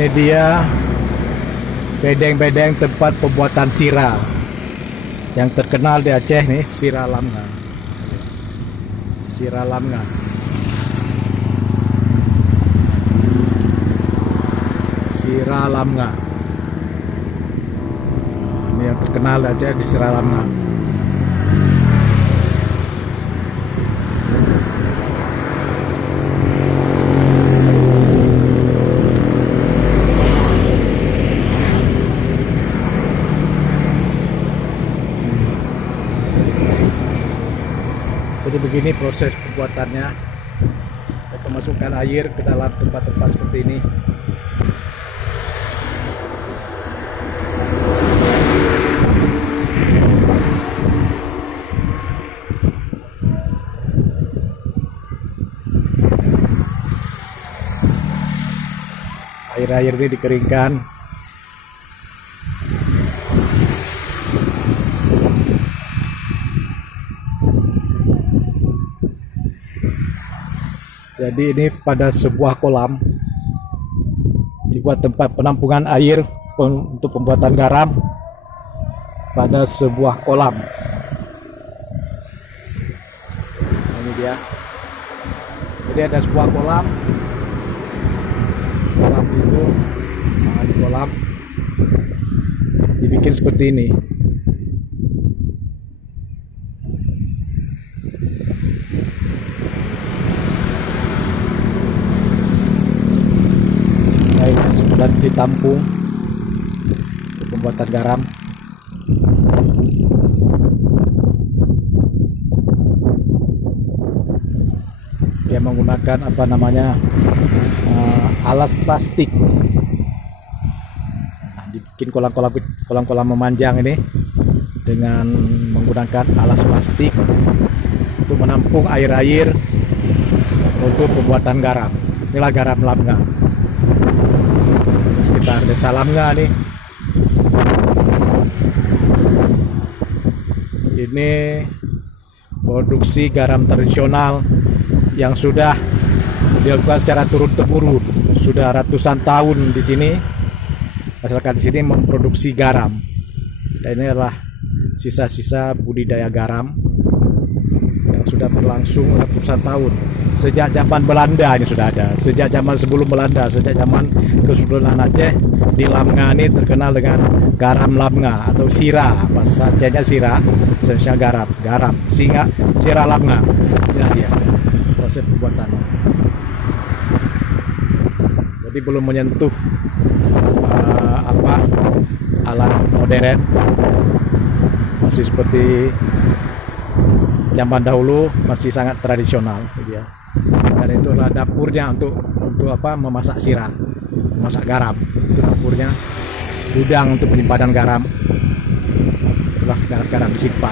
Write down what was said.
Ini dia bedeng-bedeng tempat pembuatan sira yang terkenal di Aceh nih, Sira Lamnga. Sira Lamnga. Sira Lamnga. Nah, ini yang terkenal di Aceh di Sira Lamnga. Jadi begini proses pembuatannya. Kita masukkan air ke dalam tempat-tempat seperti ini. Air-air ini dikeringkan. Jadi ini pada sebuah kolam dibuat tempat penampungan air untuk pembuatan garam pada sebuah kolam. Nah, ini dia. Jadi ada sebuah kolam. Kolam itu, nah, di kolam dibikin seperti ini. Dan ditampung untuk pembuatan garam. Dia menggunakan apa namanya alas plastik. Nah, dibikin kolam-kolam memanjang ini dengan menggunakan alas plastik untuk menampung air-air untuk pembuatan garam. Inilah garam Lamnga. Sekitar Desa Lamnga nih. Ini produksi garam tradisional yang sudah dilakukan secara turun-temurun. Sudah ratusan tahun di sini masyarakat di sini memproduksi garam. Dan ini adalah sisa-sisa budidaya garam yang sudah berlangsung ratusan tahun. Sejak zaman Belanda ini sudah ada. Sejak zaman sebelum Belanda, sejak zaman Kesultanan Aceh, di Lamnga ini terkenal dengan garam Lamnga atau sira. Bahasa Acehnya sira, sebenarnya garam. Sira Lamnga. Ini dia proses pembuatannya. Jadi belum menyentuh alat modern. Masih seperti zaman dahulu, masih sangat tradisional dia. Dan itu adalah dapurnya untuk memasak sira, memasak garam. Itu dapurnya, gudang untuk penyimpanan garam. Itulah garam disimpan.